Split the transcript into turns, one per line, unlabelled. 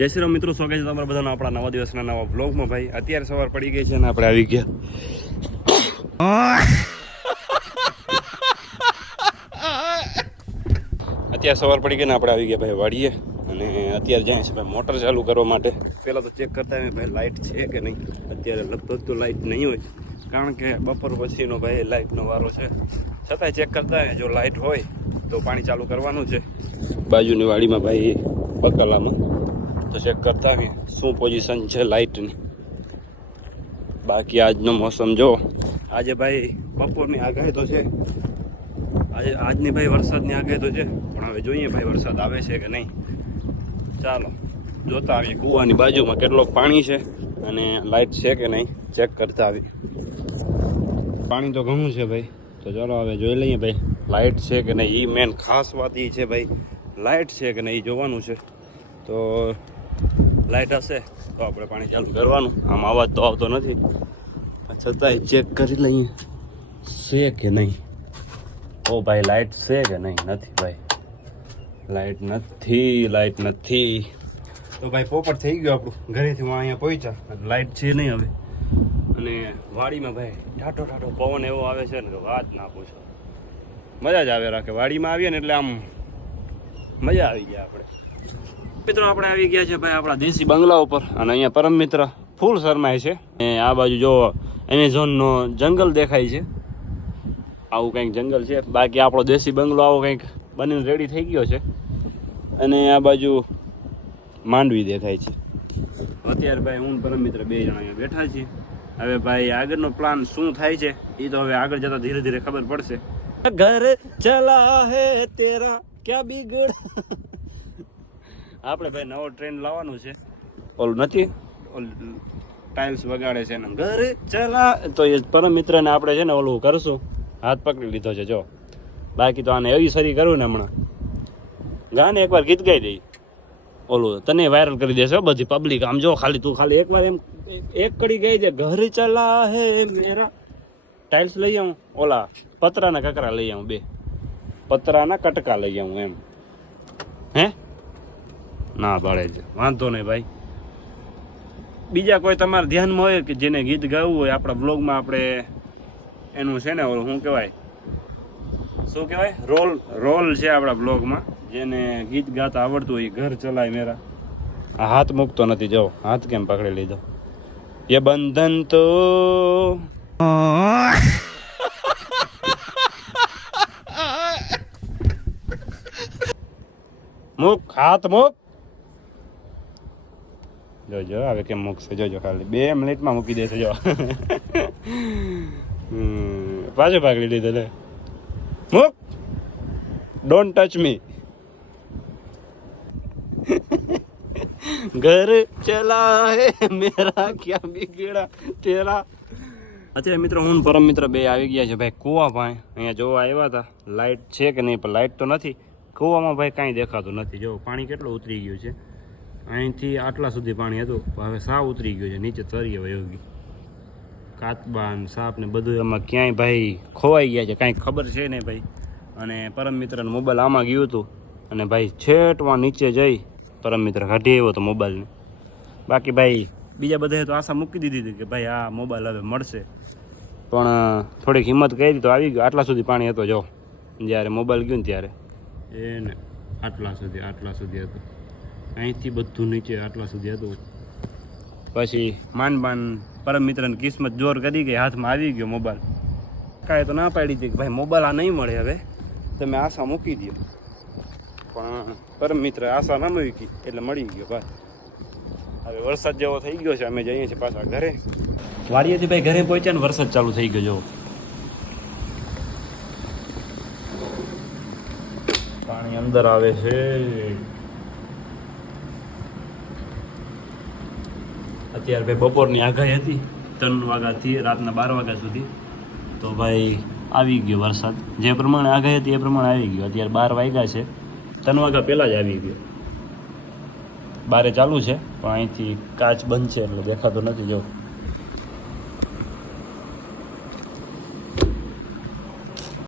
જય શ્રી રામ મિત્રો, સ્વાગત છે તમારા બધાના આપણા નવા દિવસના નવા બ્લોગમાં ભાઈ. અત્યારે સવાર પડી ગઈ છે અને આપણે આવી ગયા. અત્યારે સવાર પડી ગઈ ને આપણે આવી ગયા ભાઈ વાડીએ. અને અત્યારે જાય છે ભાઈ મોટર ચાલુ કરવા માટે. પહેલાં તો ચેક કરતા હોય ભાઈ લાઇટ છે કે નહીં. અત્યારે લગભગ તો લાઇટ નહીં હોય. કારણ કે બપોર પછીનો ભાઈ લાઇટનો વારો છે. છતાંય ચેક કરતા હોય જો લાઇટ હોય તો પાણી ચાલુ કરવાનું છે. બાજુની વાડીમાં ભાઈ બકાલામાં તો ચેક કરતા આવીએ. શું પોઝિશન છે લાઇટની બાકી આજનો મોસમ જો, આજે ભાઈ બપોરની આગાહી તો છે. આજે આજની ભાઈ વરસાદની આગાહી તો છે. પણ હવે જોઈએ ભાઈ વરસાદ આવે છે કે નહીં. ચાલો, જોતા આવીએ. કૂવાની બાજુમાં કેટલોક પાણી છે અને લાઇટ છે કે નહીં ચેક કરતા આવીએ. પાણી તો ઘણું છે ભાઈ. તો ચાલો હવે જોઈ લઈએ ભાઈ લાઇટ છે કે નહીં? એ મેન ખાસ વાત એ છે ભાઈ. લાઇટ છે કે નહીં? એ જોવાનું છે. તો લાઇટ હશે, તો આપણે પાણી ચાલુ કરવાનું. આમ અવાજ તો આવતો નથી. છતાંય ચેક કરી લઈએ. છે કે નહીં? ઓ ભાઈ લાઇટ છે કે નહીં? નથી ભાઈ. લાઇટ નથી લાઇટ નથી. તો ભાઈ, પોપટ થઈ ગયો આપણું. ઘરેથી હું અહીંયા પહોંચ્યા. લાઇટ છે નહીં હવે. અને વાડીમાં ભાઈ ઠાઠો ઠાઠો પવન એવો આવે છે ને વાત ના પૂછો. મજા જ આવે રાખે. વાડીમાં આવીએ ને એટલે આમ મજા આવી ગયા આપણે. મિત્રો, આપણે આવી ગયા છે ભાઈ આપણા દેશી બંગલા ઉપર અને અહીંયા પરમ મિત્ર ફૂલ શરમાય છે. અને આ બાજુ જો એમેઝોનનો જંગલ દેખાય છે. આવું કંઈક જંગલ છે. બાકી આપણો દેશી બંગલો આવો કંઈક બનીને રેડી થઈ ગયો છે. અને આ બાજુ માંડવી દેખાય છે. અત્યારે ભાઈ હું પરમ મિત્ર બે જણા અહીંયા બેઠા છીએ. હવે ભાઈ આગળનો પ્લાન શું થાય છે એ તો હવે આગળ જતા ધીરે ધીરે ખબર પડશે. ઘર ચલા હે તેરા, ક્યાં બિગડ? આપણે ભાઈ નવો ટ્રેન લાવવાનું છે. ઓલું નથી? ઓલું ટાઇલ્સ વગાડે છે ને ઘરે ચલા. તો એ પરમ મિત્રને આપણે છે ને ઓલું કરશું. હાથ પકડી લીધો છે જો. બાકી તો આને એવી સરી કરું ને હમણાં. ગાને એકવાર ગીત ગાઈ દઈ. ઓલું તને વાયરલ કરી દેશે બધી પબ્લિક આમ જો ખાલી તું ખાલી એકવાર એમ એક કડી ગઈ દે. ઘર ચલા હે મેરા. ટાઇલ્સ લઈ આવું. ઓલા પતરાના કકરા લઈ આવું બે. પતરાના કટકા લઈ આવું એમ. હે? ના પાડે છે. વાંધો નહીં ભાઈ. બીજા કોઈ તમારે ધ્યાનમાં હોય કે જેને ગીત ગાવું હોય, આપણા બ્લોગમાં આપણે એનું છે ને ઓલું, શું કહેવાય? શું કહેવાય? રોલ રોલ છે આપણા બ્લોગમાં જેને ગીત ગાતા આવડતું હોય ઘર ચલાય મેરા. આ હાથ મૂકતો નથી જો હાથ કેમ પકડી લીધો? એ બંધન તો મુક, હાથ મૂક. જોજો, હવે કેમ મૂકશે? જોજો ખાલી. બે મિનિટમાં મૂકી દેશે, જો. પાછું પકડી લીધો લે. મૂક. ડોન્ટ ટચ મી ઘર ચલા હે મેરા ક્યાં બિગડા તેરા અત્યારે મિત્રો હું પરમ મિત્ર બે આવી ગયા છે. ભાઈ કૂવા ભાઈ અહીંયા જોવા આવ્યા હતા. લાઇટ છે કે નહીં? પણ લાઇટ તો નથી. કૂવામાં ભાઈ કાંઈ દેખાતું નથી. જો, પાણી કેટલું ઉતરી ગયું છે? અહીંથી આટલા સુધી પાણી હતું હવે સાવ ઉતરી ગયું છે, નીચે તરીએ વયોગી ગયું કાચબા ને સાપ ને બધું એમાં ક્યાંય ભાઈ ખોવાઈ ગયા છે, કાંઈ ખબર છે નહીં ભાઈ. અને પરમ મિત્રનો મોબાઈલ આમાં ગયું હતું, અને ભાઈ છેટમાં નીચે જઈ પરમ મિત્ર કાઢી આવ્યો તો મોબાઈલને બાકી ભાઈ બીજા બધાએ તો આશા મૂકી દીધી હતી કે ભાઈ આ મોબાઈલ હવે મળશે. પણ થોડીક હિંમત કરી તો આવી ગયો, આટલા સુધી પાણી હતો, જો. જ્યારે મોબાઈલ ગયું ને ત્યારે. એને આટલા સુધી આટલા સુધી હતું. અહીંથી બધું નીચે આટલા સુધી હતું. પછી માન બાન પરમ મિત્રને કિસ્મત જોર કરી ગઈ, હાથમાં આવી ગયો મોબાઈલ. કાંઈ તો ના પાડી હતી કે ભાઈ મોબાઈલ આ નહીં મળે હવે. તમે આશા મૂકી દો પણ પરમ મિત્ર આશા ના મૂકી, એટલે મળી ગયો ભાઈ. હવે વરસાદ જેવો થઈ ગયો છે, અમે જઈએ છીએ પાછા ઘરે. વાડીએથી ભાઈ ઘરે પહોંચ્યા ને વરસાદ ચાલુ થઈ ગયો, જો. પાણી અંદર આવે છે. અત્યારે ભાઈ બપોરની આગાહી હતી, ત્રણ વાગ્યાથી રાતના બાર વાગ્યા સુધી. તો ભાઈ આવી ગયો વરસાદ. જે પ્રમાણે આગાહી હતી એ પ્રમાણે આવી ગયો. અત્યારે બાર વાગ્યા છે. ત્રણ વાગ્યા પહેલાં જ આવી ગયો. બારે ચાલુ છે, પણ અહીંથી કાચ બંધ છે, એટલે દેખાતો નથી જો.